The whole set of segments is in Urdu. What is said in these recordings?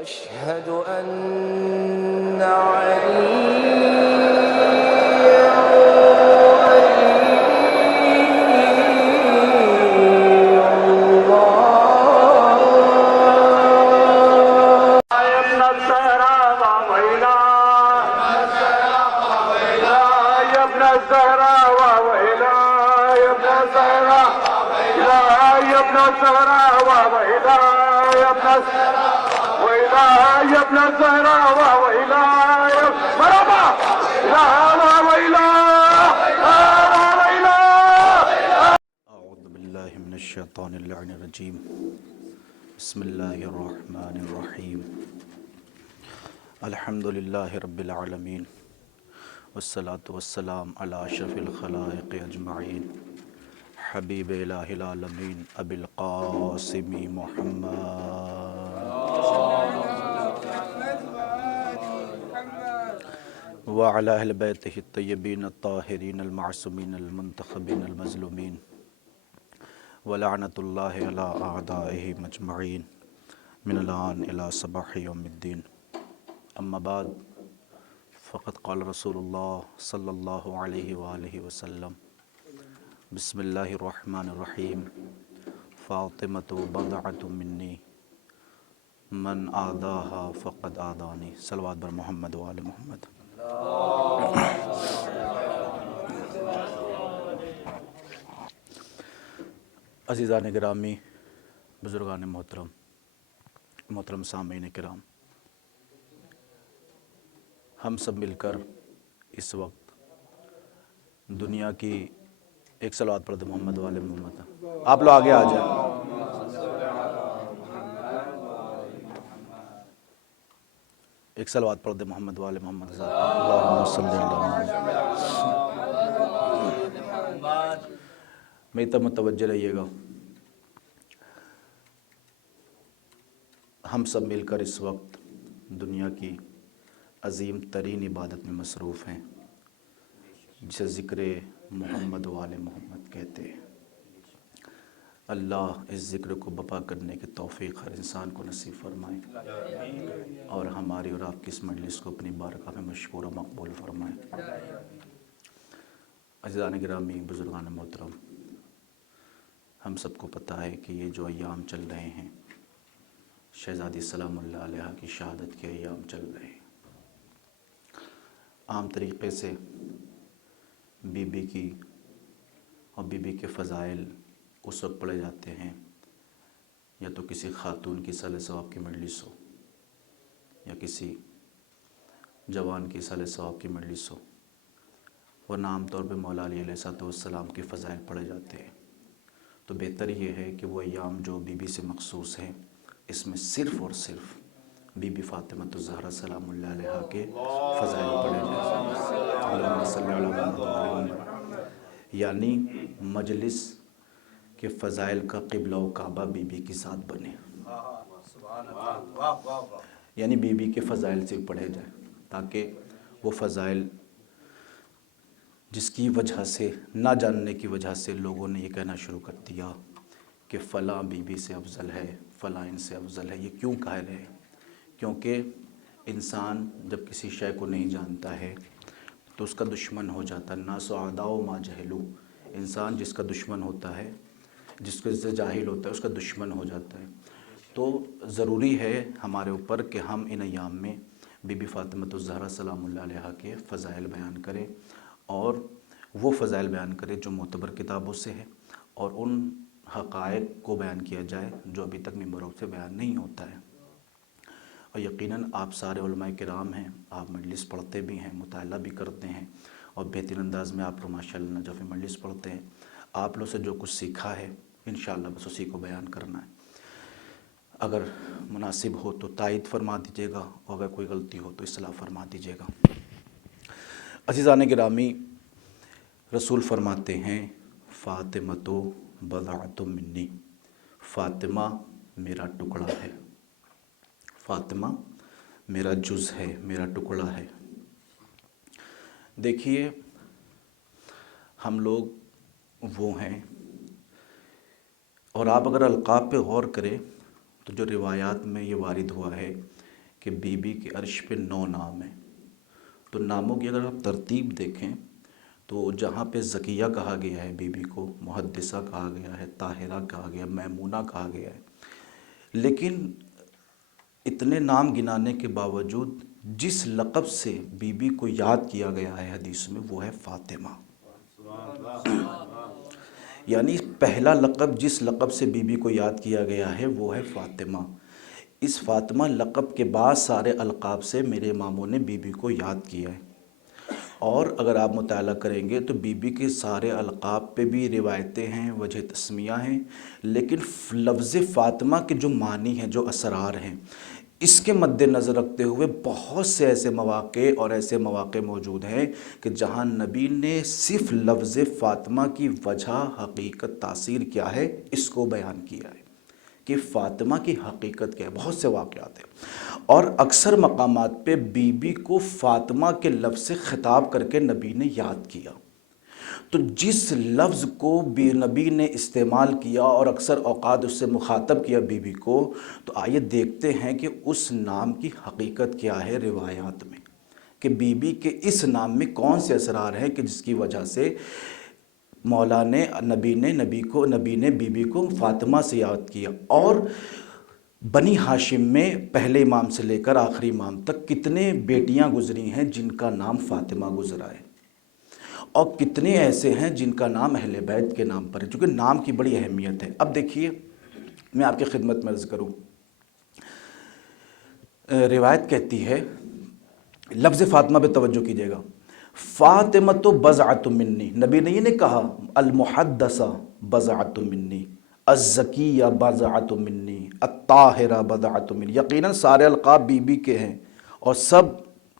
أشهد أن عليا الشیطان اللعین الرجیم بسم اللہ الرحمن الرحیم الحمدللہ رب العالمین والصلاة والسلام علی اشرف الخلائق اجمعین حبیب الہ العالمین ابی القاسم محمد وعلی اہل بیتہ الطیبین الطاہرین المعصومین المنتخبین المظلومین ولعنت اللہ علی اعدائہ مجمعین من الان الی صباح یوم الدین اما بعد فقد قال رسول اللہ صلی اللہ علیہ وآلہ وسلم بسم اللہ الرحمن الرحیم فاطمۃ بضعۃ منی من آذاہا فقد آذانی صلوات بر محمد وآل محمد عزیزان گرامی، بزرگان محترم سامعین کرام، ہم سب مل کر اس وقت دنیا کی ایک صلوات پڑھ دیں محمد والے محمد، آپ لوگ آگے آ جائیں، ایک صلوات پڑھ دیں محمد والے محمد، اللہم صلی اللہ میری طرف متوجہ رہیے گا۔ ہم سب مل کر اس وقت دنیا کی عظیم ترین عبادت میں مصروف ہیں جسے ذکر محمد وآل محمد کہتے ہیں۔ اللہ اس ذکر کو بپا کرنے کی توفیق ہر انسان کو نصیب فرمائے اور ہماری اور آپ کی اس مجلس کو اپنی بارگاہ میں مشکور و مقبول فرمائے۔ عزیزان گرامی، بزرگان محترم، ہم سب کو پتہ ہے کہ یہ جو ایام چل رہے ہیں شہزادی سلام اللہ علیہ کی شہادت کے ایام چل رہے ہیں۔ عام طریقے سے بی بی کی اور بی بی کے فضائل اس وقت پڑھے جاتے ہیں یا تو کسی خاتون کی صالح ثواب کی مجلس ہو یا کسی جوان کی صالح ثواب کی مجلس ہو، ورنہ عام طور پہ مولا علی علیہ السلام کی فضائل پڑھے جاتے ہیں۔ تو بہتر یہ ہے کہ وہ ایام جو بی بی سے مخصوص ہیں اس میں صرف اور صرف بی بی فاطمہ الزہرا سلام اللہ علیہ کے فضائل پڑھے جائیں۔ اللہم صلی علی محمد وعلی محمد، یعنی مجلس کے فضائل کا قبلہ و کعبہ بی بی کی ذات بنے، یعنی بی بی کے فضائل سے پڑھے جائیں تاکہ وہ فضائل جس کی وجہ سے، نہ جاننے کی وجہ سے لوگوں نے یہ کہنا شروع کر دیا کہ فلاں بی بی سے افضل ہے، فلاں ان سے افضل ہے، یہ کیوں کہہ رہے ہیں؟ کیونکہ انسان جب کسی شے کو نہیں جانتا ہے تو اس کا دشمن ہو جاتا ہے۔ الناس اعداء ما جہلوا، انسان جس کا دشمن ہوتا ہے، جس کے سے جاہل ہوتا ہے، اس کا دشمن ہو جاتا ہے۔ تو ضروری ہے ہمارے اوپر کہ ہم ان ایام میں بی بی فاطمہ الزہرا سلام اللہ علیہ کے فضائل بیان کریں اور وہ فضائل بیان کریں جو معتبر کتابوں سے ہے، اور ان حقائق کو بیان کیا جائے جو ابھی تک ممبروں سے بیان نہیں ہوتا ہے۔ اور یقیناً آپ سارے علماء کرام ہیں، آپ مجلس پڑھتے بھی ہیں، مطالعہ بھی کرتے ہیں اور بہترین انداز میں آپ ماشاءاللہ نجف مجلس پڑھتے ہیں۔ آپ لوگ سے جو کچھ سیکھا ہے انشاءاللہ بس اسی کو بیان کرنا ہے۔ اگر مناسب ہو تو تائید فرما دیجیے گا اور اگر کوئی غلطی ہو تو اصلاح فرما دیجیے گا۔ عزیزان گرامی، رسول فرماتے ہیں فاطمۃ بضعۃ منی، فاطمہ میرا ٹکڑا ہے، فاطمہ میرا جز ہے، میرا ٹکڑا ہے۔ دیکھیے، ہم لوگ وہ ہیں، اور آپ اگر القاب پہ غور کریں تو جو روایات میں یہ وارد ہوا ہے کہ بی بی کے عرش پہ 9 نام ہیں. تو ناموں کی اگر آپ ترتیب دیکھیں تو جہاں پہ زکیہ کہا گیا ہے بی بی کو، محدثہ کہا گیا ہے، طاہرہ کہا گیا، میمونہ کہا گیا ہے، لیکن اتنے نام گنانے کے باوجود جس لقب سے بی بی کو یاد کیا گیا ہے حدیث میں وہ ہے فاطمہ. یعنی پہلا لقب جس لقب سے بی بی کو یاد کیا گیا ہے وہ ہے فاطمہ. اس فاطمہ لقب کے بعد سارے القاب سے میرے اماموں نے بی بی کو یاد کیا ہے. اور اگر آپ مطالعہ کریں گے تو بی بی کے سارے القاب پہ بھی روایتیں ہیں، وجہ تسمیہ ہیں، لیکن لفظ فاطمہ کے جو معنی ہیں، جو اسرار ہیں، اس کے مد نظر رکھتے ہوئے بہت سے ایسے مواقع اور ایسے مواقع موجود ہیں کہ جہاں نبی نے صرف لفظ فاطمہ کی وجہ، حقیقت، تاثیر کیا ہے، اس کو بیان کیا ہے کہ فاطمہ کی حقیقت کیا ہے. بہت سے واقعات ہیں اور اکثر مقامات پہ بی بی کو فاطمہ کے لفظ سے خطاب کر کے نبی نے یاد کیا. تو جس لفظ کو بھی نبی نے استعمال کیا اور اکثر اوقات اس سے مخاطب کیا بی بی کو، تو آئیے دیکھتے ہیں کہ اس نام کی حقیقت کیا ہے روایات میں، کہ بی بی کے اس نام میں کون سے اسرار ہیں کہ جس کی وجہ سے مولا نے نبی نے بی بی کو فاطمہ سے یاد کیا. اور بنی ہاشم میں پہلے امام سے لے کر آخری امام تک کتنے بیٹیاں گزری ہیں جن کا نام فاطمہ گزرا ہے، اور کتنے ایسے ہیں جن کا نام اہل بیت کے نام پر ہے، چونکہ نام کی بڑی اہمیت ہے. اب دیکھیے میں آپ کی خدمت میں عرض کروں، روایت کہتی ہے، لفظ فاطمہ پہ توجہ کیجیے گا، فاطمۃ بضعۃ منی. نبی نے یہ نہیں کہا المحدثہ بضعۃ منی، الزکیہ بضعۃ منی، الطاہرہ بضعۃ منی. یقیناً سارے القاب بی بی کے ہیں اور سب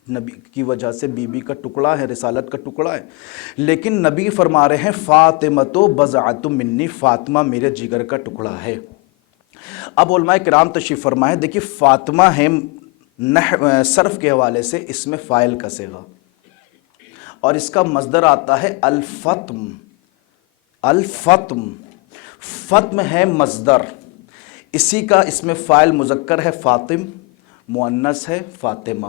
نبی کی وجہ سے بی بی کا ٹکڑا ہے، رسالت کا ٹکڑا ہے، لیکن نبی فرما رہے ہیں فاطمۃ بضعۃ منی، فاطمہ میرے جگر کا ٹکڑا ہے. اب علماء کرام تشریف فرمائے، دیکھیے فاطمہ ہے صرف کے حوالے سے اس میں فاعل کا صیغہ، اور اس کا مصدر آتا ہے الفطم. الفطم، فطم ہے مصدر، اسی کا اس میں فاعل مذکر ہے فاطم، مؤنث ہے فاطمہ.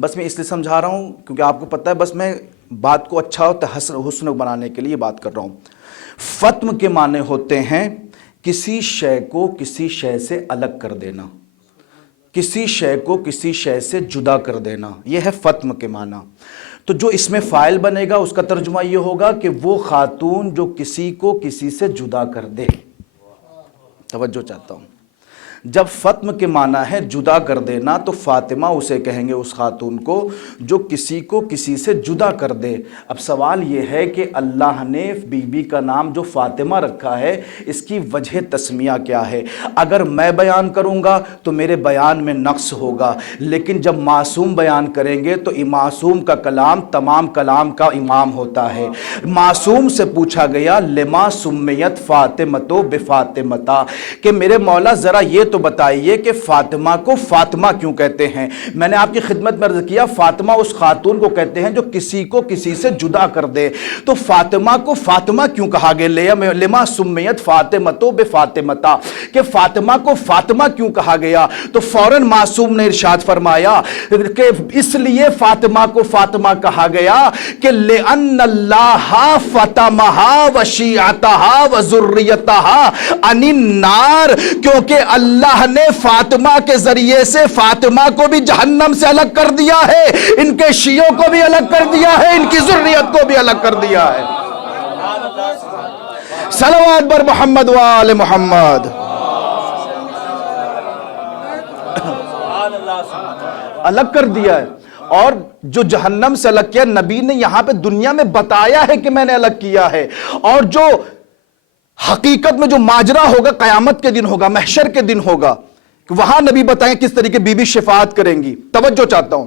بس میں اس لیے سمجھا رہا ہوں کیونکہ آپ کو پتہ ہے، بس میں بات کو اچھا اور حسن بنانے کے لیے بات کر رہا ہوں. فطم کے معنی ہوتے ہیں کسی شے کو کسی شے سے الگ کر دینا، کسی شے کو کسی شے سے جدا کر دینا، یہ ہے فطم کے معنی. تو جو اس میں فاعل بنے گا اس کا ترجمہ یہ ہوگا کہ وہ خاتون جو کسی کو کسی سے جدا کر دے. توجہ چاہتا ہوں، جب فطم کے معنی ہے جدا کر دینا تو فاطمہ اسے کہیں گے، اس خاتون کو جو کسی کو کسی سے جدا کر دے. اب سوال یہ ہے کہ اللہ نے بی بی کا نام جو فاطمہ رکھا ہے اس کی وجہ تسمیہ کیا ہے؟ اگر میں بیان کروں گا تو میرے بیان میں نقص ہوگا، لیکن جب معصوم بیان کریں گے تو معصوم کا کلام تمام کلام کا امام ہوتا ہے. معصوم سے پوچھا گیا لما سمیت فاطمۃ بفاطمۃ، کہ میرے مولا ذرا یہ تو بتائیے کہ فاطمہ کو فاطمہ کیوں کہتے ہیں؟ میں نے آپ کی خدمت میں عرض کیا فاطمہ اس خاتون کو کہتے ہیں جو کسی کو کسی سے جدا کر دے. تو فاطمہ کو فاطمہ کیوں کہا گیا؟ لما سمیت فاطمۃ بفاطمۃ، کہ فاطمہ کو فاطمہ کیوں کہا گیا؟ تو فوراً معصوم نے ارشاد فرمایا کہ اس لیے فاطمہ کو فاطمہ کہا گیا کہ لأن اللہ فطمہا وشیعتہا وذریتہا عن النار، کیونکہ اللہ نے فاطمہ کے ذریعے سے فاطمہ کو بھی جہنم سے الگ کر دیا ہے، ان کے شیعوں کو بھی الگ کر دیا ہے، ان کی ذریت کو بھی الگ کر دیا ہے. صلوات بر محمد و آل محمد. الگ کر دیا ہے، اور جو جہنم سے الگ کیا نبی نے یہاں پہ دنیا میں بتایا ہے کہ میں نے الگ کیا ہے، اور جو حقیقت میں جو ماجرا ہوگا قیامت کے دن ہوگا، محشر کے دن ہوگا، کہ وہاں نبی بتائیں کس طریقے بی بی شفاعت کریں گی. توجہ چاہتا ہوں،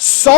100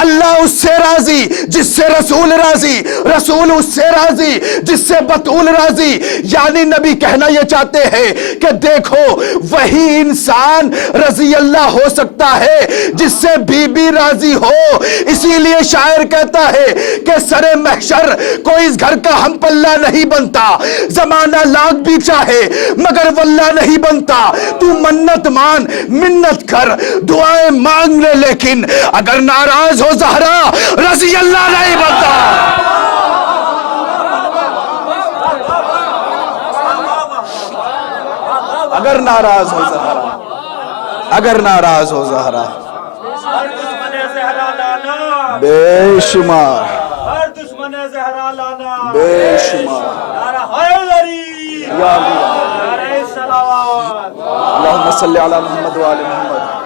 اللہ اس سے راضی جس سے رسول راضی، رسول اس سے راضی جس سے بطول راضی۔ یعنی نبی کہنا یہ چاہتے ہیں کہ دیکھو وہی انسان رضی اللہ ہو سکتا ہے جس سے بی بی راضی ہو۔ اسی لیے شاعر کہتا ہے کہ سرے محشر کوئی اس گھر کا ہم پلہ نہیں بنتا، زمانہ لاکھ بھی چاہے مگر واللہ نہیں بنتا۔ تو منت مان منت کر دعائیں مانگ لے، لیکن اگر ناراض ہو زہرا رضی اللہ نہیں بنتا۔ اگر ناراض ہو زہرا، اگر ناراض ہو زہرا، ہر دشمن زہرا لانا، بے شمار ہر دشمن زہرا لانا، بے شمار نعرہ حیدری، یا اللہ، نعرہ صلوات، اللہم صلی علی محمد وآل محمد۔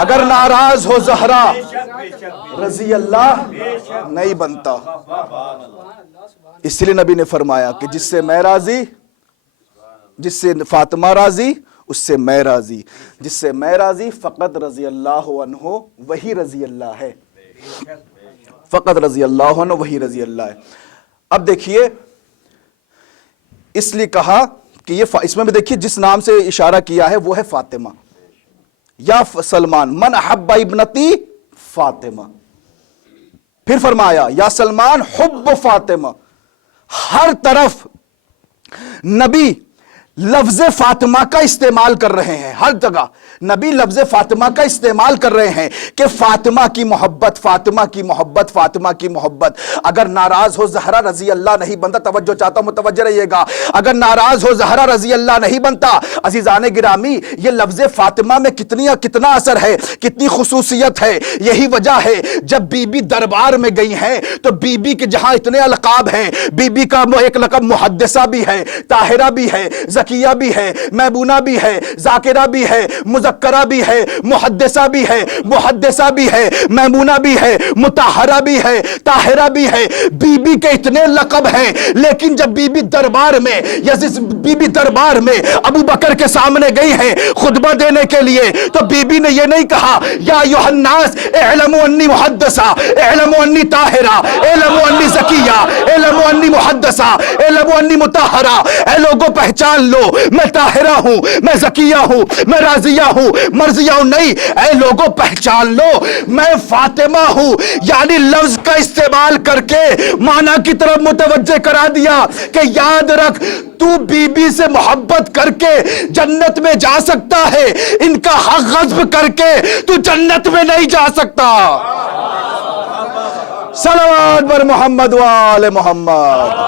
اگر ناراض ہو زہرا رضی اللہ نہیں بنتا۔ اس لیے نبی نے فرمایا کہ جس سے میں راضی، جس سے فاطمہ راضی اس سے میں راضی، جس سے میں راضی فقط رضی اللہ عنہ وہی رضی اللہ ہے، فقط رضی اللہ عنہ وہی رضی اللہ ہے۔ اب دیکھیے اس لیے کہا کہ یہ اس میں بھی دیکھیے جس نام سے اشارہ کیا ہے وہ ہے فاطمہ، یا سلمان، من احب ابنتی فاطمہ۔ پھر فرمایا یا سلمان حب فاطمہ۔ ہر طرف نبی لفظ فاطمہ کا استعمال کر رہے ہیں، ہر جگہ نبی لفظ فاطمہ کا استعمال کر رہے ہیں کہ فاطمہ کی محبت، فاطمہ کی محبت، فاطمہ کی محبت۔ اگر ناراض ہو زہرا رضی اللہ نہیں بنتا، توجہ چاہتا ہوں متوجہ رہیے گا، اگر ناراض ہو زہرا رضی اللہ نہیں بنتا۔ عزیزان گرامی یہ لفظ فاطمہ میں کتنا اثر ہے، کتنی خصوصیت ہے۔ یہی وجہ ہے جب بی بی دربار میں گئی ہیں تو بی بی کے جہاں اتنے القاب ہیں، بی بی کا ایک لقب محدثہ بھی ہے، طاہرہ بھی ہے، زکیہ بھی ہے، میمونہ بھی ہے، ذاکرہ بھی ہے، مذکرہ بھی ہے، محدثہ بھی ہے، محدثہ بھی ہے، میمونہ بھی ہے، مطہرہ بھی ہے، طاہرہ بھی ہے۔ بی بی کے اتنے لقب ہیں، لیکن جب بی بی دربار میں بی بی دربار میں ابو بکر کے سامنے گئی ہیں خطبہ دینے کے لیے، تو بی بی نے یہ نہیں کہا یا ایھا الناس اعلموا انی محدثہ، اعلموا انی طاہرہ، اعلموا انی زکیہ، اعلموا انی محدثہ، اعلموا انی مطہرہ۔ اے لوگوں پہچان لو میں طاہرہ ہوں، میں زکیہ ہوں، میں راضیہ ہوں، مرضیہ ہوں۔ نہیں، اے لوگوں پہچان لو میں فاطمہ ہوں۔ یعنی لفظ کا استعمال کر کے معنی کی طرف متوجہ کرا دیا کہ یاد رکھ تو بی بی سے محبت کر کے جنت میں جا سکتا ہے، ان کا حق غصب کر کے تو جنت میں نہیں جا سکتا۔ صلوات بر محمد وآل محمد۔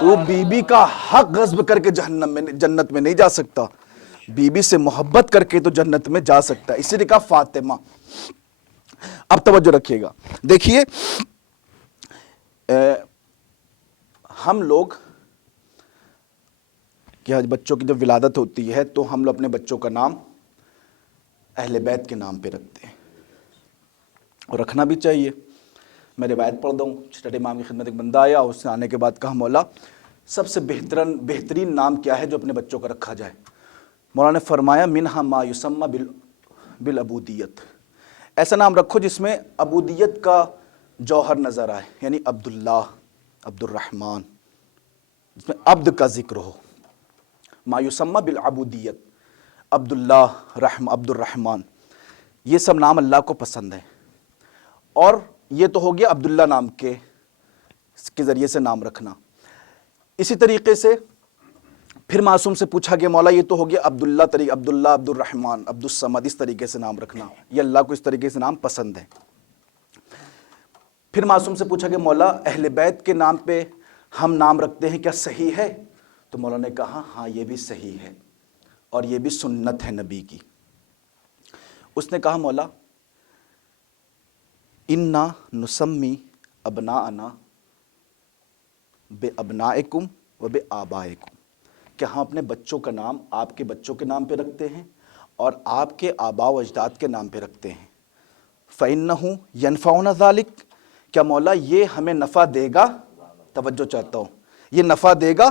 تو بی بی کا حق غصب کر کے جنت میں نہیں جا سکتا، بی بی سے محبت کر کے تو جنت میں جا سکتا ہے۔ اسی لیے کہا فاطمہ۔ اب توجہ رکھیے گا، دیکھیے ہم لوگ کہ بچوں کی جب ولادت ہوتی ہے تو ہم لوگ اپنے بچوں کا نام اہل بیت کے نام پہ رکھتے ہیں، اور رکھنا بھی چاہیے۔ میں روایت پڑھ دوں، چھٹے امام کی خدمت ایک بندہ آیا، اس نے آنے کے بعد کہا مولا سب سے بہترین نام کیا ہے جو اپنے بچوں کا رکھا جائے؟ مولا نے فرمایا منہا ما یسمى بالعبودیت، ایسا نام رکھو جس میں عبودیت کا جوہر نظر آئے، یعنی عبداللہ، عبد الرحمن، جس میں عبد کا ذکر ہو۔ ما یسمى بالعبودیت، عبداللہ، عبد الرحمن، یہ سب نام اللہ کو پسند ہے۔ اور یہ تو ہو گیا عبداللہ نام کے ذریعے سے نام رکھنا۔ اسی طریقے سے پھر معصوم سے پوچھا گیا مولا یہ تو ہو گیا عبداللہ، عبد الرحمن، عبد الصمد، اس طریقے سے نام رکھنا، یہ اللہ کو اس طریقے سے نام پسند ہے۔ پھر معصوم سے پوچھا گیا مولا اہل بیت کے نام پہ ہم نام رکھتے ہیں، کیا صحیح ہے؟ تو مولا نے کہا ہاں یہ بھی صحیح ہے، اور یہ بھی سنت ہے نبی کی۔ اس نے کہا مولا انا نسمی ابناءنا بابنائکم و بآبائکم، کہ ہم اپنے بچوں کا نام آپ کے بچوں کے نام پہ رکھتے ہیں اور آپ کے آباء و اجداد کے نام پہ رکھتے ہیں۔ فإنہ ینفعنا ذالک، کیا مولا یہ ہمیں نفع دے گا؟ توجہ چاہتا ہوں، یہ نفع دے گا؟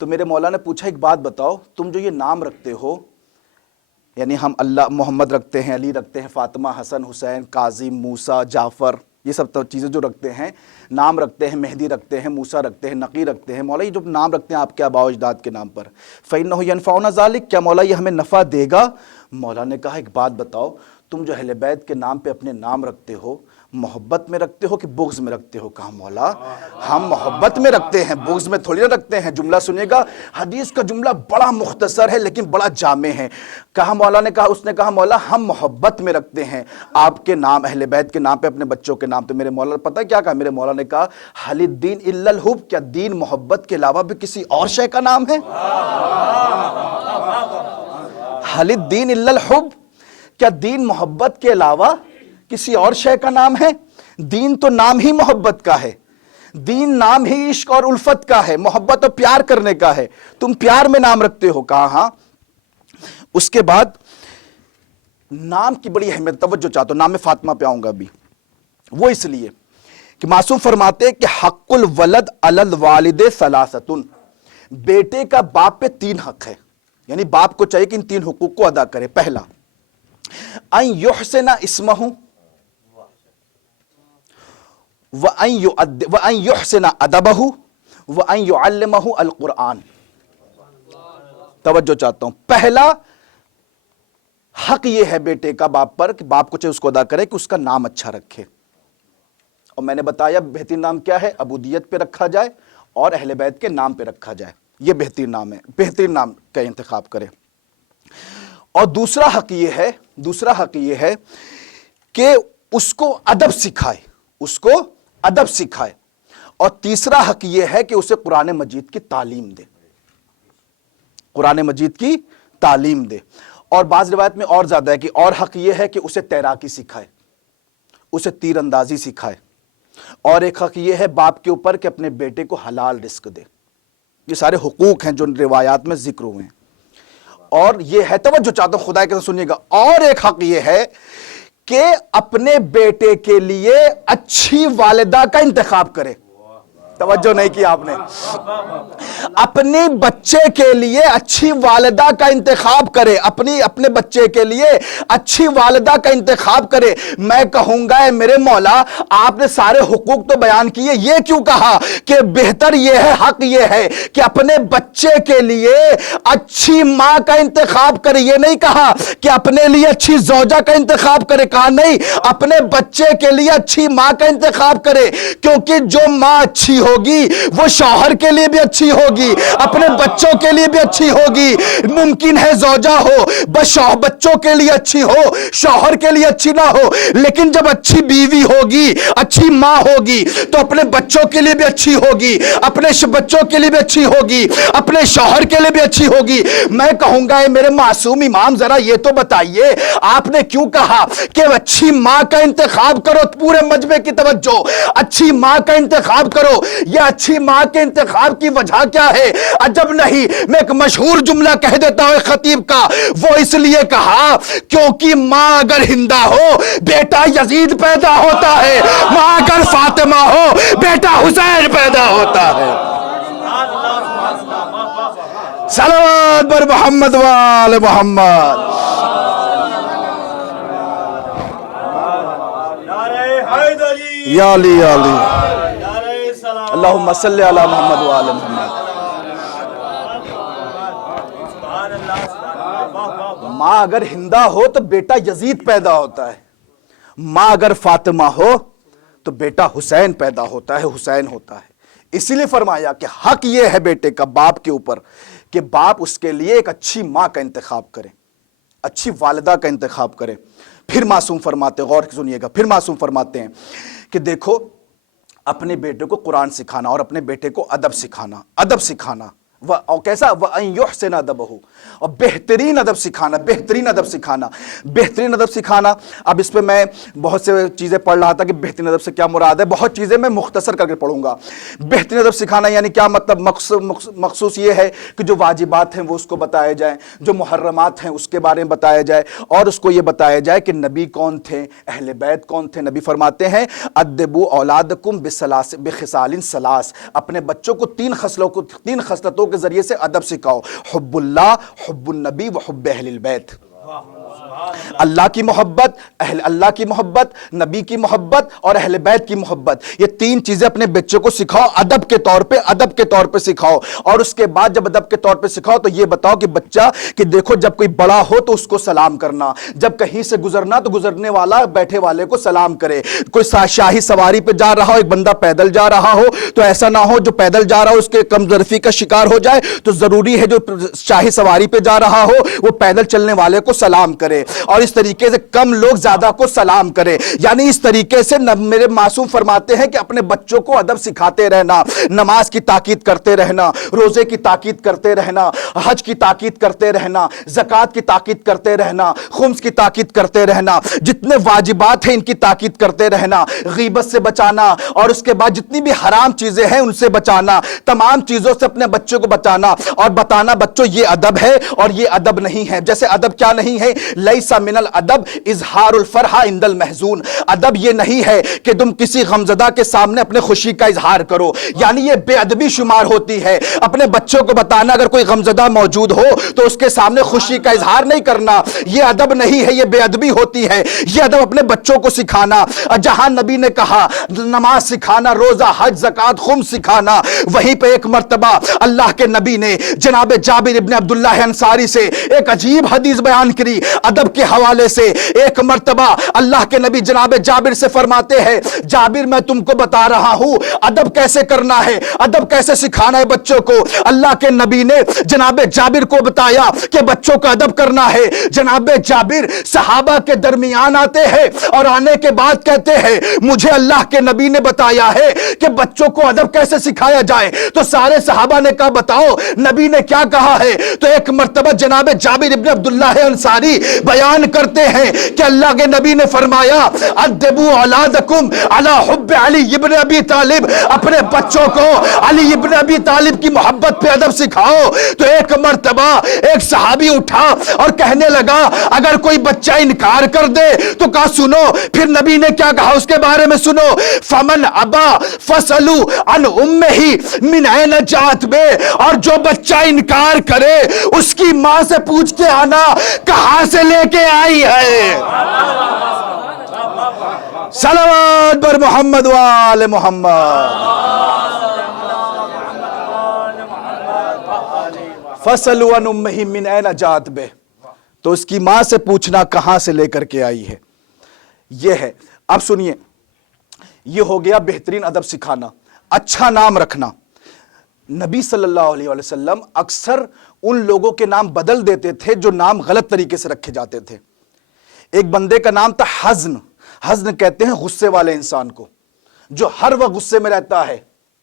تو میرے مولا نے پوچھا ایک بات بتاؤ، تم جو یہ نام رکھتے ہو، یعنی ہم اللہ محمد رکھتے ہیں، علی رکھتے ہیں، فاطمہ، حسن، حسین، کاظم، موسیٰ، جعفر، یہ سب چیزیں جو رکھتے ہیں، نام رکھتے ہیں، مہدی رکھتے ہیں، موسیٰ رکھتے ہیں، نقی رکھتے ہیں، مولا یہ جو نام رکھتے ہیں آپ کے آباء و اجداد کے نام پر، فَإِنَّهُ يَنْفَعُنَا ذَلِكَ، کیا مولا یہ ہمیں نفع دے گا؟ مولا نے کہا ایک بات بتاؤ، تم جو اہل بیت کے نام پہ اپنے نام رکھتے ہو، محبت میں رکھتے ہو کہ بغض میں رکھتے ہو؟ کہا مولا ہم محبت میں رکھتے ہیں، بغض میں تھوڑی نہ رکھتے ہیں۔ جملہ سنیے گا، حدیث کا جملہ بڑا مختصر ہے لیکن بڑا جامع ہے۔ کہا مولا نے کہا، اس نے کہا مولا ہم محبت میں رکھتے ہیں آپ کے نام، اہل بیت کے نام پہ، اپنے بچوں کے نام پہ۔ میرے مولا نے پتہ کیا کہا؟ میرے مولا نے کہا حل الدین الا الحب، کیا دین محبت کے علاوہ بھی کسی اور شے کا نام ہے؟ حل الدین الا الحب، کیا دین محبت کے علاوہ کسی اور شے کا نام ہے؟ دین تو نام ہی محبت کا ہے، دین نام ہی عشق اور الفت کا ہے، محبت اور پیار کرنے کا ہے، تم پیار میں نام رکھتے ہو۔ کہا ہاں۔ اس کے بعد نام کی بڑی اہمیت، توجہ چاہتا ہوں، نام میں فاطمہ پہ آؤں گا ابھی، وہ اس لیے کہ معصوم فرماتے ہیں کہ حق الولد علی الوالد ثلاثۃ، بیٹے کا باپ پہ 3 حق ہے، یعنی باپ کو چاہیے کہ ان 3 حقوق کو ادا کرے۔ پہلا ان یحسن اسمہ وَأَن يُحْسِنَ أَدَبَهُ وَأَن يُعَلِّمَهُ القرآن۔ توجہ چاہتا ہوں، پہلا حق یہ ہے بیٹے کا باپ پر کہ باپ کو چاہے اس کو ادا کرے کہ اس کا نام اچھا رکھے، اور میں نے بتایا بہترین نام کیا ہے؟ عبودیت پہ رکھا جائے اور اہل بیت کے نام پہ رکھا جائے، یہ بہترین نام ہے، بہترین نام کا انتخاب کرے۔ اور دوسرا حق یہ ہے کہ اس کو ادب سکھائے، اس کو ادب سکھائے، اور تیسرا حق یہ ہے کہ اسے قرآن مجید کی تعلیم دے، قرآن مجید کی تعلیم دے۔ اور بعض روایت میں اور زیادہ ہے کہ اور حق یہ ہے کہ اسے تیراکی سکھائے، اسے تیر اندازی سکھائے، اور ایک حق یہ ہے باپ کے اوپر کہ اپنے بیٹے کو حلال رزق دے۔ یہ سارے حقوق ہیں جو روایات میں ذکر ہوئے ہیں، اور یہ ہے، توجہ چاہتا ہوں خدا کے ساتھ سنیے گا، اور ایک حق یہ ہے کہ اپنے بیٹے کے لیے اچھی والدہ کا انتخاب کرے۔ توجہ نہیں کی آپ نے، اپنے بچے کے لیے اچھی والدہ کا انتخاب کرے، اپنے بچے کے لیے اچھی والدہ کا انتخاب کرے۔ میں کہوں گا اے میرے مولا آپ نے سارے حقوق تو بیان کیے، یہ کیوں کہا کہ بہتر یہ ہے، حق یہ ہے کہ اپنے بچے کے لیے اچھی ماں کا انتخاب کرے؟ یہ نہیں کہا کہ اپنے لیے اچھی زوجہ کا انتخاب کرے، کہا نہیں، اپنے بچے کے لیے اچھی ماں کا انتخاب کرے، کیونکہ جو ماں اچھی ہوگی وہ شوہر کے لیے بھی اچھی ہوگی، اپنے بچوں کے لیے بھی اچھی ہوگی۔ ممکن ہے زوجہ ہو بس بچوں کے لیے اچھی ہو، شوہر کے لیے اچھی نہ ہو، لیکن جب اچھی بیوی ہوگی، اچھی ماں ہوگی تو اپنے بچوں کے لیے بھی اچھی ہوگی، اپنے بچوں کے لیے بھی اچھی ہوگی، اپنے شوہر کے لیے بھی اچھی ہوگی۔ میں کہوں گا اے میرے معصوم امام ذرا یہ تو بتائیے آپ نے کیوں کہا کہ اچھی ماں کا انتخاب کرو؟ پورے مجمع کی توجہ، اچھی ماں کا انتخاب کرو، یہ اچھی ماں کے انتخاب کی وجہ کیا ہے؟ عجب نہیں، میں ایک مشہور جملہ کہہ دیتا ہوں خطیب کا، وہ اس لیے کہا کیونکہ ماں اگر ہندہ ہو بیٹا یزید پیدا ہوتا ہے، ماں اگر فاطمہ ہو بیٹا حسین پیدا ہوتا ہے۔ صلوات بر محمد وآل محمد۔ نعرہ حیدری، یا علی یا علی، نعرہ سلام، اللہم صلی علی محمد وآل محمد۔ سبحان اللہ، سبحان اللہ۔ ماں اگر ہندہ ہو تو بیٹا یزید پیدا ہوتا ہے، ماں اگر فاطمہ ہو تو بیٹا حسین پیدا ہوتا ہے، حسین ہوتا ہے۔ اسی لیے فرمایا کہ حق یہ ہے بیٹے کا باپ کے اوپر کہ باپ اس کے لیے ایک اچھی ماں کا انتخاب کرے، اچھی والدہ کا انتخاب کرے۔ پھر معصوم فرماتے ہیں، غور سے سنیے گا، پھر معصوم فرماتے ہیں کہ دیکھو اپنے بیٹے کو قرآن سکھانا اور اپنے بیٹے کو ادب سکھانا، ادب سکھانا، اور کیسا؟ وَأَن يُحْسِنَ أَدَبَهُ، اور بہترین ادب سکھانا، بہترین ادب سکھانا، بہترین ادب سکھانا۔ اب اس پہ میں بہت سے چیزیں پڑھ رہا تھا کہ بہترین ادب سے کیا مراد ہے، بہت چیزیں میں مختصر کر کے پڑھوں گا۔ بہترین ادب سکھانا یعنی کیا مطلب؟ مخصوص یہ ہے کہ جو واجبات ہیں وہ اس کو بتائے جائیں، جو محرمات ہیں اس کے بارے میں بتایا جائے، اور اس کو یہ بتایا جائے کہ نبی کون تھے، اہل بیت کون تھے۔ نبی فرماتے ہیں ادبوا اولادکم بخصال ثلاث، اپنے بچوں کو تین خصلتوں کے ذریعے سے ادب سکھاؤ. حب اللہ، حب النبی و حب اہل البیت. اللہ کی محبت، اہل اللہ کی محبت، نبی کی محبت اور اہل بیت کی محبت، یہ تین چیزیں اپنے بچوں کو سکھاؤ ادب کے طور پہ، ادب کے طور پہ سکھاؤ. اور اس کے بعد جب ادب کے طور پہ سکھاؤ تو یہ بتاؤ کہ بچہ کہ دیکھو جب کوئی بڑا ہو تو اس کو سلام کرنا، جب کہیں سے گزرنا تو گزرنے والا بیٹھے والے کو سلام کرے. کوئی شاہی سواری پہ جا رہا ہو، ایک بندہ پیدل جا رہا ہو تو ایسا نہ ہو جو پیدل جا رہا ہو اس کے کم ظرفی کا شکار ہو جائے، تو ضروری ہے جو شاہی سواری پہ جا رہا ہو وہ پیدل چلنے والے کو سلام کرے. اور اس طریقے سے کم لوگ زیادہ کو سلام کرے. یعنی اس طریقے سے میرے معصوم فرماتے ہیں کہ اپنے بچوں کو ادب سکھاتے رہنا، نماز کی تاکید کرتے رہنا، روزے کی تاکید کرتے رہنا، حج کی تاکید کرتے رہنا، زکوٰۃ کی تاکید کرتے رہنا، خمس کی تاکید کرتے رہنا، جتنے واجبات ہیں ان کی تاکید کرتے رہنا، غیبت سے بچانا، اور اس کے بعد جتنی بھی حرام چیزیں ہیں ان سے بچانا، تمام چیزوں سے اپنے بچوں کو بچانا اور بتانا بچوں یہ ادب ہے اور یہ ادب نہیں ہے. جیسے ادب کیا نہیں ہے؟ لیس من الادب اظہار الفرح عند المحزون. ادب یہ نہیں ہے کہ تم کسی غمزدہ کے سامنے اپنے خوشی کا اظہار کرو، یعنی یہ بے ادبی شمار ہوتی ہے. اپنے بچوں کو بتانا اگر کوئی غمزدہ موجود ہو تو اس کے سامنے خوشی کا اظہار نہیں کرنا، یہ ادب نہیں ہے، یہ بے ادبی ہوتی ہے. یہ ادب اپنے بچوں کو سکھانا. جہاں نبی نے کہا نماز سکھانا، روزہ، حج، زکوٰۃ، خمس سکھانا، وہیں پہ ایک مرتبہ اللہ کے نبی نے جناب جابر ابن عبداللہ انصاری سے ایک عجیب حدیث بیان کری ادب کے حوالے سے. ایک مرتبہ اللہ کے نبی جناب جابر سے فرماتے ہیں جابر میں تم کو بتا رہا ہوں ادب کیسے کرنا ہے، ادب کیسے سکھانا ہے بچوں کو. اللہ کے نبی نے جناب جابر کو بتایا کہ بچوں کا ادب کرنا ہے. جناب جابر صحابہ کے درمیان آتے ہیں اور آنے کے بعد کہتے ہیں مجھے اللہ کے نبی نے بتایا ہے کہ بچوں کو ادب کیسے سکھایا جائے. تو سارے صحابہ نے کہا بتاؤ نبی نے کیا کہا ہے. تو ایک مرتبہ جناب جابر ابن عبداللہ انصاری بیان کرتے ہیں کہ اللہ کے نبی نے فرمایا ادبوا اولادکم علی حب علی ابن ابی طالب، اپنے بچوں کو علی ابن ابی طالب کی محبت پہ ادب سکھاؤ. تو ایک مرتبہ ایک صحابی اٹھا اور کہنے لگا اگر کوئی بچہ انکار کر دے تو کہا سنو پھر نبی نے کیا کہا اس کے بارے میں سنو، فمن ابا فسلوا عن امہ من این جاءت بہ، اور جو بچہ انکار کرے اس کی ماں سے پوچھ کے آنا کہاں سے لے کے آئی ہے. صلوات بر محمد و آل محمد. فسلوا عن امہ من این جاءت بہ، تو اس کی ماں سے پوچھنا کہاں سے لے کر کے آئی ہے. یہ ہے. اب سنیے، یہ ہو گیا بہترین ادب سکھانا، اچھا نام رکھنا. نبی صلی اللہ علیہ وسلم اکثر ان لوگوں کے نام بدل دیتے تھے جو نام غلط طریقے سے رکھے جاتے تھے. ایک بندے کا نام تھا حزن. حزن کہتے ہیں غصے والے انسان کو، جو ہر وقت غصے میں رہتا ہے،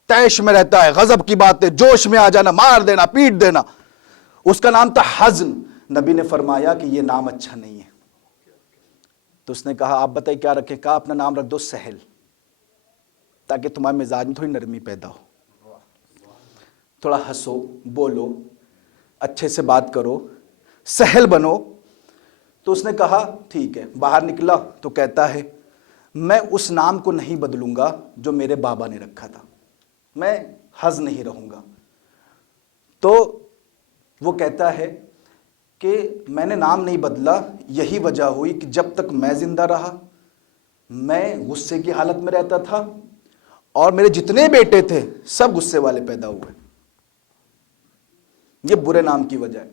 تیش میں رہتا ہے، غضب کی باتیں، جوش میں آ جانا، مار دینا، پیٹ دینا. اس کا نام تھا حزن. نبی نے فرمایا کہ یہ نام اچھا نہیں ہے. تو اس نے کہا آپ بتائیے کیا رکھیں؟ کہا اپنا نام رکھ دو سہل، تاکہ تمہارے مزاج میں تھوڑی نرمی پیدا ہو، تھوڑا ہنسو، بولو، اچھے سے بات کرو، سہل بنو. تو اس نے کہا ٹھیک ہے. باہر نکلا تو کہتا ہے میں اس نام کو نہیں بدلوں گا جو میرے بابا نے رکھا تھا، میں حزن نہیں رہوں گا. تو وہ کہتا ہے کہ میں نے نام نہیں بدلا، یہی وجہ ہوئی کہ جب تک میں زندہ رہا میں غصے کی حالت میں رہتا تھا اور میرے جتنے بیٹے تھے سب غصے والے پیدا ہوئے. یہ برے نام کی وجہ ہے.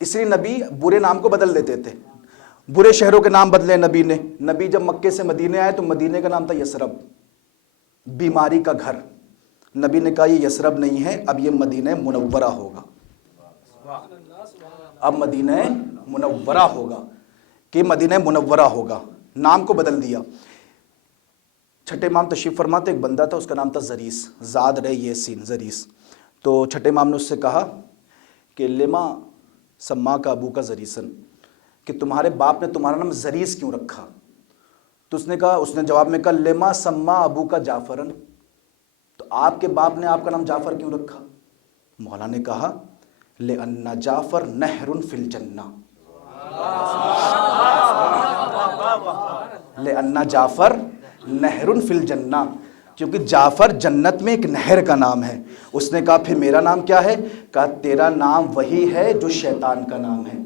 اس لیے نبی برے نام کو بدل دیتے تھے. برے شہروں کے نام بدلے نبی نے. نبی جب مکے سے مدینے آئے تو مدینے کا نام تھا یثرب، بیماری کا گھر. نبی نے کہا یہ یثرب نہیں ہے، اب یہ مدینہ منورہ ہوگا. اب مدینہ منورہ ہوگا کہ مدینہ منورہ ہوگا. نام کو بدل دیا. چھٹے امام تشریف فرماتے ایک بندہ تھا، اس کا نام تھا زریس، زاد رے یہ سین زریس. تو چھٹے امام نے اس سے کہا کہ لما سما کا ابو کا زریسن، کہ تمہارے باپ نے تمہارا نام زریس کیوں رکھا؟ تو اس نے جواب میں کہا لما سما ابو کا جعفرن، تو آپ کے باپ نے آپ کا نام جعفر کیوں رکھا؟ مولا نے کہا لأن جعفر نہر فی الجنہ، لأن جعفر نہر فی الجنہ، کیونکہ جعفر جنت میں ایک نہر کا نام ہے. اس نے کہا پھر میرا نام کیا ہے؟ کہا تیرا نام وہی ہے جو شیطان کا نام ہے.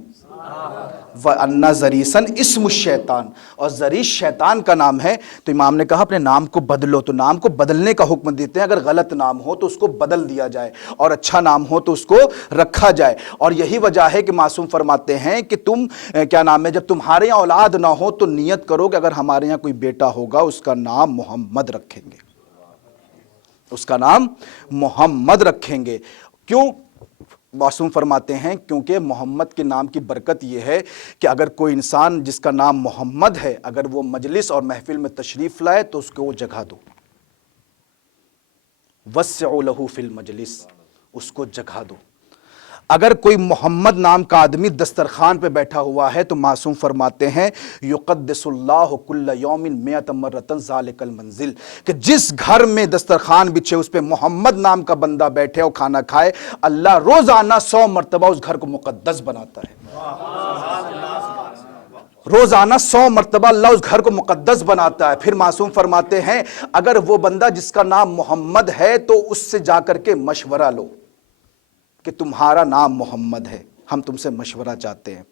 وَأَنَّ زَرِيسًا اسم الشیطان، اور زریس شیطان کا نام ہے. تو امام نے کہا اپنے نام کو بدلو. تو نام کو بدلنے کا حکم دیتے ہیں. اگر غلط نام ہو تو اس کو بدل دیا جائے، اور اچھا نام ہو تو اس کو رکھا جائے. اور یہی وجہ ہے کہ معصوم فرماتے ہیں کہ تم کیا نام ہے، جب تمہارے یہاں اولاد نہ ہو تو نیت کرو کہ اگر ہمارے یہاں کوئی بیٹا ہوگا اس کا نام محمد رکھیں گے. اس کا نام محمد رکھیں گے. کیوں؟ معصوم فرماتے ہیں کیونکہ محمد کے نام کی برکت یہ ہے کہ اگر کوئی انسان جس کا نام محمد ہے اگر وہ مجلس اور محفل میں تشریف لائے تو اس کو وہ جگہ دو. وسعوا له فی المجلس، اس کو جگہ دو. اگر کوئی محمد نام کا آدمی دسترخوان پہ بیٹھا ہوا ہے تو معصوم فرماتے ہیں یقدس اللہ کل یوم 100 مرۃ ذالک المنزل، کہ جس گھر میں دسترخوان بچھے اس پہ محمد نام کا بندہ بیٹھے اور کھانا کھائے، اللہ روزانہ 100 مرتبہ اس گھر کو مقدس بناتا ہے. روزانہ 100 مرتبہ اللہ اس گھر کو مقدس بناتا ہے. پھر معصوم فرماتے ہیں اگر وہ بندہ جس کا نام محمد ہے تو اس سے جا کر کے مشورہ لو کہ تمہارا نام محمد ہے، ہم تم سے مشورہ چاہتے ہیں.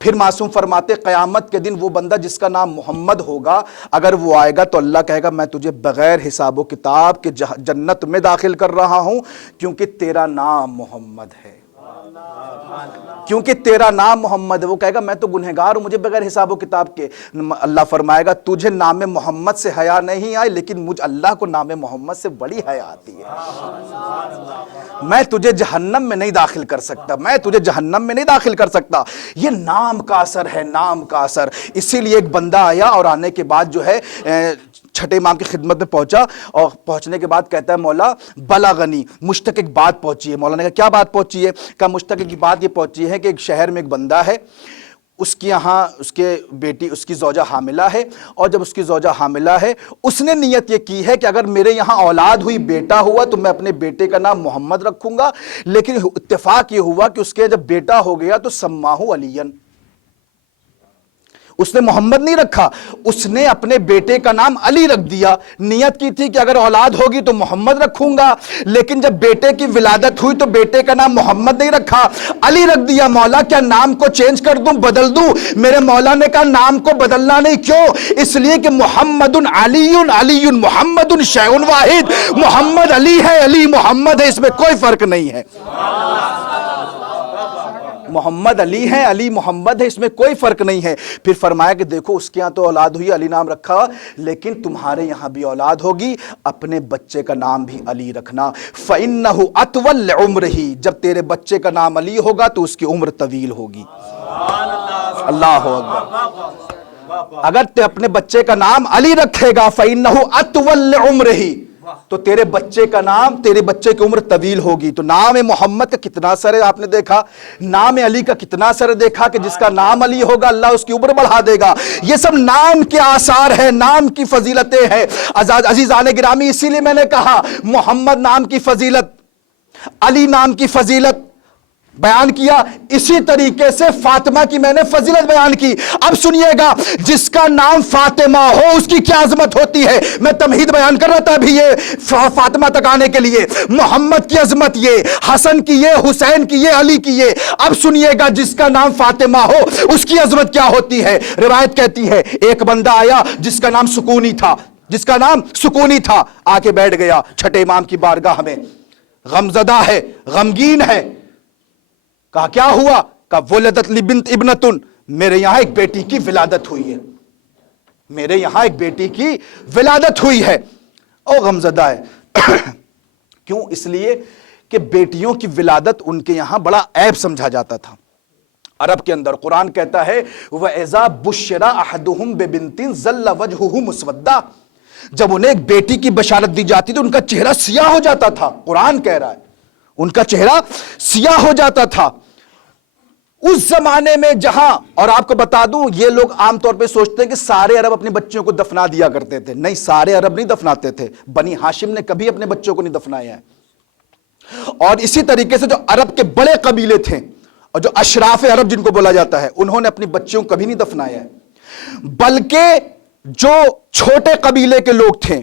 پھر معصوم فرماتے قیامت کے دن وہ بندہ جس کا نام محمد ہوگا اگر وہ آئے گا تو اللہ کہے گا میں تجھے بغیر حساب و کتاب کے جنت میں داخل کر رہا ہوں کیونکہ تیرا نام محمد ہے. کیونکہ تیرا نام محمد ہے. وہ کہے گا میں تو گنہگار ہوں، مجھے بغیر حساب و کتاب کے. اللہ فرمائے گا تجھے نام محمد سے حیا نہیں آئی لیکن مجھ اللہ کو نام محمد سے بڑی حیا آتی ہے. میں تجھے جہنم میں نہیں داخل کر سکتا، میں تجھے جہنم میں نہیں داخل کر سکتا. یہ نام کا اثر ہے، نام کا اثر. اسی لیے ایک بندہ آیا اور آنے کے بعد جو ہے چھٹے امام کی خدمت میں پہنچا اور پہنچنے کے بعد کہتا ہے مولا بلغنی، مجھ تک ایک بات پہنچی ہے. مولا نے کہا کیا بات پہنچی ہے؟ کہا مجھ تک ایک بات یہ پہنچی ہے کہ ایک شہر میں ایک بندہ ہے، اس کے یہاں اس کے بیٹی اس کی زوجہ حاملہ ہے، اور جب اس کی زوجہ حاملہ ہے اس نے نیت یہ کی ہے کہ اگر میرے یہاں اولاد ہوئی، بیٹا ہوا تو میں اپنے بیٹے کا نام محمد رکھوں گا. لیکن اتفاق یہ ہوا کہ اس کے جب بیٹا ہو گیا تو سماہو علیًا، اس نے محمد نہیں رکھا، اس نے اپنے بیٹے کا نام علی رکھ دیا. نیت کی تھی کہ اگر اولاد ہوگی تو محمد رکھوں گا، لیکن جب بیٹے کی ولادت ہوئی تو بیٹے کا نام محمد نہیں رکھا، علی رکھ دیا. مولا کیا نام کو چینج کر دوں، بدل دوں؟ میرے مولا نے کہا نام کو بدلنا نہیں. کیوں؟ اس لیے کہ محمد علی، علی محمد شیء واحد. محمد علی ہے، علی محمد ہے، اس میں کوئی فرق نہیں ہے. محمد علی ہے، علی محمد ہے، اس میں کوئی فرق نہیں ہے. پھر فرمایا کہ دیکھو اس کے یہاں تو اولاد ہوئی، علی نام رکھا، لیکن تمہارے یہاں بھی اولاد ہوگی، اپنے بچے کا نام بھی علی رکھنا. فَإِنَّهُ أَطْوَلُ لِعُمْرِهِ، جب تیرے بچے کا نام علی ہوگا تو اس کی عمر طویل ہوگی. اللہ اکبر. اگر تے اپنے بچے کا نام علی رکھے گا فَإِنَّهُ أَطْوَلُ لِعُمْرِهِ، تو تیرے بچے کا نام، تیرے بچے کی عمر طویل ہوگی. تو نام محمد کا کتنا اثر ہے آپ نے دیکھا، نام علی کا کتنا اثر دیکھا کہ جس کا نام علی ہوگا اللہ اس کی عمر بڑھا دے گا. یہ سب نام کے آثار ہیں، نام کی فضیلتیں ہیں. عزیزان گرامی، اسی لیے میں نے کہا محمد نام کی فضیلت، علی نام کی فضیلت بیان کیا، اسی طریقے سے فاطمہ کی میں نے فضیلت بیان کی. اب سنیے گا، جس کا نام فاطمہ ہو اس کی کیا عظمت ہوتی ہے. میں تمہید بیان کر رہا تھا ابھی یہ فاطمہ تک آنے کے لیے. محمد کی عظمت یہ، حسن کی یہ، حسین کی یہ، علی کی یہ. اب سنیے گا، جس کا نام فاطمہ ہو اس کی عظمت کیا ہوتی ہے. روایت کہتی ہے ایک بندہ آیا جس کا نام سکونی تھا، جس کا نام سکونی تھا، آ کے بیٹھ گیا چھٹے امام کی بارگاہ میں. غمزدہ ہے، غمگین ہے. کہا کیا ہوا؟ کہا ولدت لی بنت ابنتن، میرے یہاں ایک بیٹی کی ولادت ہوئی ہے، میرے یہاں ایک بیٹی کی ولادت ہوئی ہے. او غمزدہ ہے. کیوں؟ اس لیے کہ بیٹیوں کی ولادت ان کے یہاں بڑا عیب سمجھا جاتا تھا. عرب کے اندر قرآن کہتا ہے وَإِذَا بُشِّرَ أَحَدُهُمْ بِبِنْتٍ ظَلَّ وَجْهُهُ مُسْوَدًّا، جب انہیں ایک بیٹی کی بشارت دی جاتی تو ان کا چہرہ سیاہ ہو جاتا تھا. قرآن کہہ رہا ہے ان کا چہرہ سیاہ ہو جاتا تھا. اس زمانے میں جہاں، اور آپ کو بتا دوں یہ لوگ عام طور پہ سوچتے ہیں کہ سارے عرب اپنے بچوں کو دفنا دیا کرتے تھے. نہیں، سارے عرب نہیں دفناتے تھے. بنی ہاشم نے کبھی اپنے بچوں کو نہیں دفنایا ہے. اور اسی طریقے سے جو عرب کے بڑے قبیلے تھے اور جو اشراف عرب جن کو بولا جاتا ہے، انہوں نے اپنے بچوں کو کبھی نہیں دفنایا ہے. بلکہ جو چھوٹے قبیلے کے لوگ تھے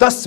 10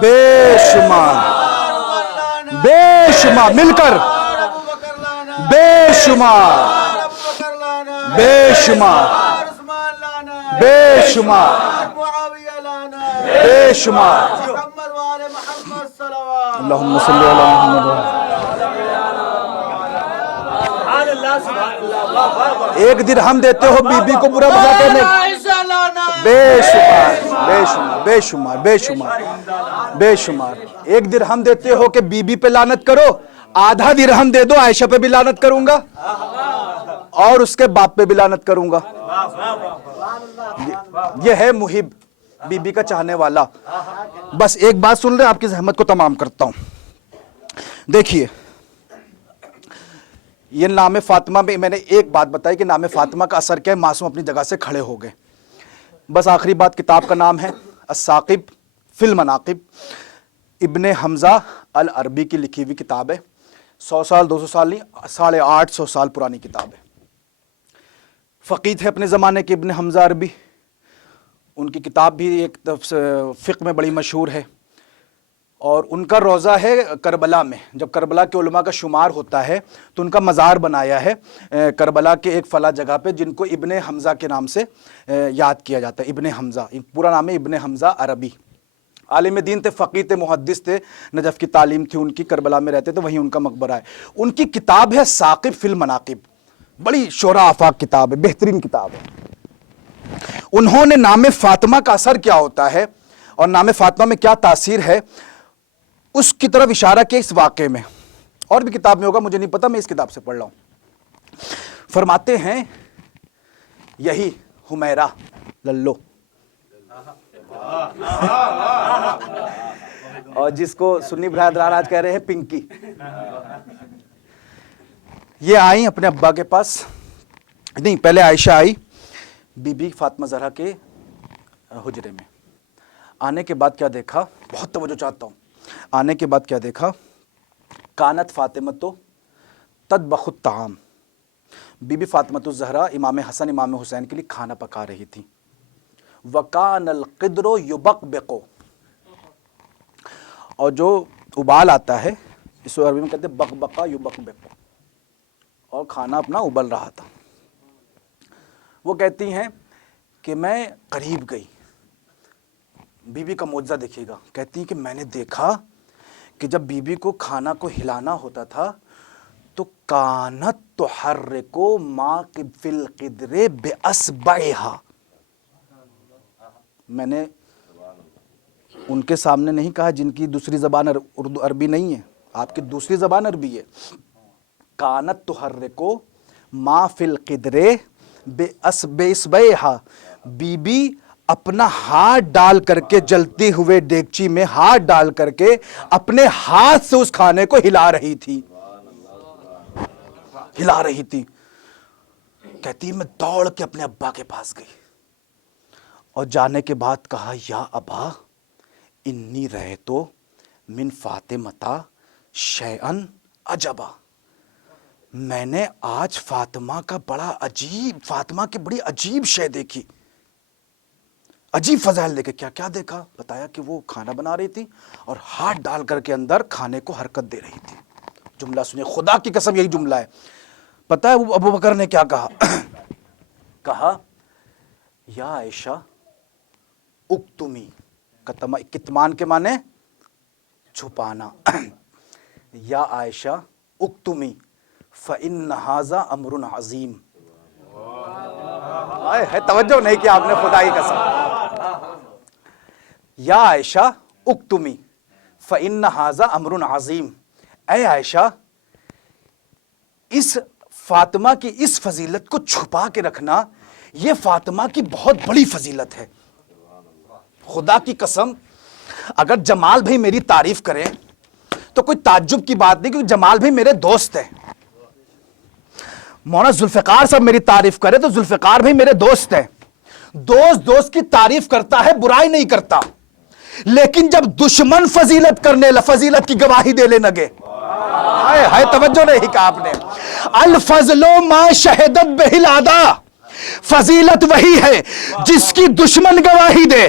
بے شمار بے شمار مل کر بے شمار بے شمار بے شمار بے شمار اللہم صلی علی محمد۔ سبحان اللہ سبحان اللہ واہ واہ واہ ایک درہم دیتے ہو بی بی کو برا بھلا کرنے، بے شمار بے شمار بے شمار بے شمار بے شمار۔ ایک درہم دیتے ہو کہ بی بی پہ لعنت کرو، آدھا درہم دے دو عائشہ پہ بھی لعنت کروں گا اور اس کے باپ پہ بھی لعنت کروں گا۔ یہ ہے محب، بی بی کا چاہنے والا۔ بس ایک بات سن لیں، آپ کی زحمت کو تمام کرتا ہوں۔ دیکھیے یہ نام فاطمہ میں نے ایک بات بتائی کہ نام فاطمہ کا اثر کیا ہے، معصوم اپنی جگہ سے کھڑے ہو گئے۔ بس آخری بات، کتاب کا نام ہے الثاقب فی المناقب، ابن حمزہ العربی کی لکھی ہوئی کتاب ہے۔ 100 سال 200 سال نہیں، 850 سال پرانی کتاب ہے۔ فقید ہے اپنے زمانے کے ابن حمزہ عربی، ان کی کتاب بھی ایک فقہ میں بڑی مشہور ہے، اور ان کا روضہ ہے کربلا میں۔ جب کربلا کے علماء کا شمار ہوتا ہے تو ان کا مزار بنایا ہے کربلا کے ایک فلاں جگہ پہ، جن کو ابن حمزہ کے نام سے یاد کیا جاتا ہے۔ ابن حمزہ پورا نام ہے ابن حمزہ عربی، عالم دین تھے، فقیہ تھے، محدث تھے، نجف کی تعلیم تھی ان کی، کربلا میں رہتے تھے، وہیں ان کا مقبرہ ہے۔ ان کی کتاب ہے ثاقب فی المناقب، بڑی شورا آفاق کتاب ہے، بہترین کتاب ہے۔ انہوں نے نام فاطمہ کا اثر کیا ہوتا ہے اور نام فاطمہ میں کیا تاثیر ہے اس کی طرف اشارہ کیا اس واقعے میں، اور بھی کتاب میں ہوگا مجھے نہیں پتا، میں اس کتاب سے پڑھ رہا ہوں۔ فرماتے ہیں یہی حمیرہ للو، اور جس کو سنی برادران آج کہہ رہے ہیں پنکی، یہ آئیں اپنے ابا کے پاس، نہیں پہلے عائشہ آئی بی بی فاطمہ زہرا کے حجرے میں۔ آنے کے بعد کیا دیکھا، بہت توجہ چاہتا ہوں، آنے کے بعد کیا دیکھا، کانت فاطمہ تو تطبخ الطعام، بی بی فاطمہ الزہرا امام حسن امام حسین کے لیے کھانا پکا رہی تھی۔ وَكَانَ الْقِدْرُ يُبَقْبِقُ، اور جو ابال آتا ہے اس کو عربی میں کہتے ہیں بقبقہ یبقبق، اور کھانا اپنا ابل رہا تھا۔ وہ کہتی ہیں کہ میں قریب گئی، بی بی کا معجزہ دیکھیے گا، کہتی ہیں کہ میں نے دیکھا کہ جب بی بی کو کھانا کو ہلانا ہوتا تھا تو کانت تحرک ما فی القدر باصبعها، میں نے ان کے سامنے نہیں کہا جن کی دوسری زبان اردو عربی نہیں ہے، آپ کی دوسری زبان عربی ہے، کانت تحرک ما فی القدر باصبعها، بی بی اپنا ہاتھ ڈال کر کے جلتے ہوئے ڈیگچی میں ہاتھ ڈال کر کے اپنے ہاتھ سے اس کھانے کو ہلا رہی تھی، ہلا رہی تھی۔ کہتی میں دوڑ کے اپنے ابا کے پاس گئی اور جانے کے بعد کہا یا ابا انی رأیتو من فاطمہ شیئن عجبا، میں نے آج فاطمہ کا فاطمہ کی بڑی عجیب شے دیکھی، عجیب فضائل دیکھے۔ کیا کیا دیکھا؟ بتایا کہ وہ کھانا بنا رہی تھی اور ہاتھ ڈال کر کے اندر کھانے کو حرکت دے رہی تھی۔ جملہ سنیے، خدا کی قسم یہی جملہ ہے۔ پتہ ہے ابو بکر نے کیا کہا؟ کہا یا عائشہ اکتمی، کتمان کے معنی چھپانا، یا عائشہ اکتمی فإن ھذا امر عظیم۔ ہے توجہ نہیں کہ آپ نے خدا کی قسم، یا عائشہ اکتمی فإن ھذا امر عظیم، اے عائشہ اس فاطمہ کی اس فضیلت کو چھپا کے رکھنا یہ فاطمہ کی بہت بڑی فضیلت ہے۔ خدا کی قسم اگر جمال بھائی میری تعریف کریں تو کوئی تعجب کی بات نہیں، کیونکہ جمال بھائی میرے دوست ہیں۔ مولانا ذوالفقار صاحب میری تعریف کرے تو ذوالفقار بھائی میرے دوست ہیں۔ دوست کی تعریف کرتا ہے، برائی نہیں کرتا، لیکن جب دشمن فضیلت کی گواہی دینے لگے، ہائے توجہ نہیں کہا آپ نے، الفضل ما شہدت بہ الاعداء، فضیلت وہی ہے جس کی دشمن گواہی دے،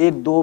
1-2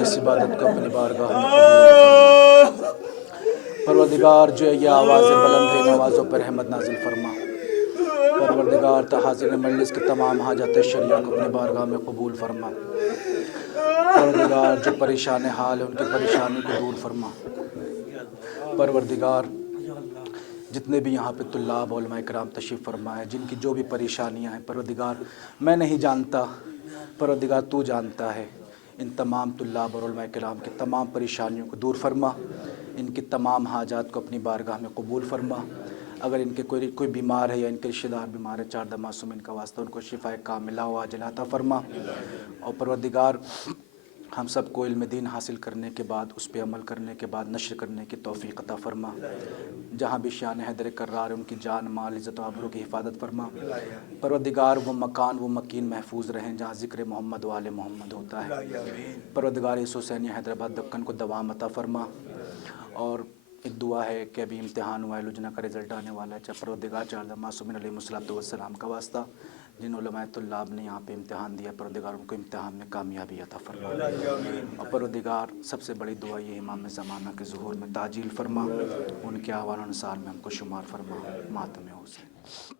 کی اس عبادت کو اپنی بارگاہ میں قبول فرما۔ پروردگار جو یہ آوازیں بلند ہے، ان آوازوں پر رحمت نازل فرما۔ پروردگار حاضر مجلس کے تمام حاجات شریعہ کو اپنی بارگاہ میں قبول فرما۔ پروردگار جو پریشان حال ہے ان کی پریشانی کو دور فرما۔ پروردگار جتنے بھی یہاں پہ طلاب علماء کرام تشریف فرما ہے، جن کی جو بھی پریشانیاں ہیں، پروردگار میں نہیں جانتا، پروردگار تو جانتا ہے، ان تمام طلاب اور علماء کرام کی تمام پریشانیوں کو دور فرما، ان کی تمام حاجات کو اپنی بارگاہ میں قبول فرما۔ اگر ان کے کوئی بیمار ہے یا ان کے رشتہ دار بیمار ہے، 4 معصومین کا واسطہ، ان کو شفا کاملہ و عاجلہ عطا فرما۔ اور پروردگار ہم سب کو علم دین حاصل کرنے کے بعد، اس پہ عمل کرنے کے بعد نشر کرنے کی توفیق عطا فرما۔ جہاں بھی شان حیدر کرار ان کی جان مال عزت و آبرو کی حفاظت فرما۔ پروردگار وہ مکان وہ مکین محفوظ رہیں جہاں ذکر محمد و آل محمد ہوتا ہے۔ پروردگار اس حسینی حیدرآباد دکن کو دوام عطا فرما۔ اور ایک دعا ہے کہ ابھی امتحان ہوا ہے، لجنہ کا رزلٹ آنے والا ہے، پروردگار 4 معصومین علیہ السلام کا واسطہ، جن علماء طلاب نے یہاں پہ امتحان دیا، پروردگار ان کو امتحان میں کامیابی عطا فرما۔ اور پروردگار سب سے بڑی دعا یہ امام زمانہ کے ظہور میں تعجیل فرما، ان کے احوال و انصار میں ہم کو شمار فرما۔ ماتم حسین۔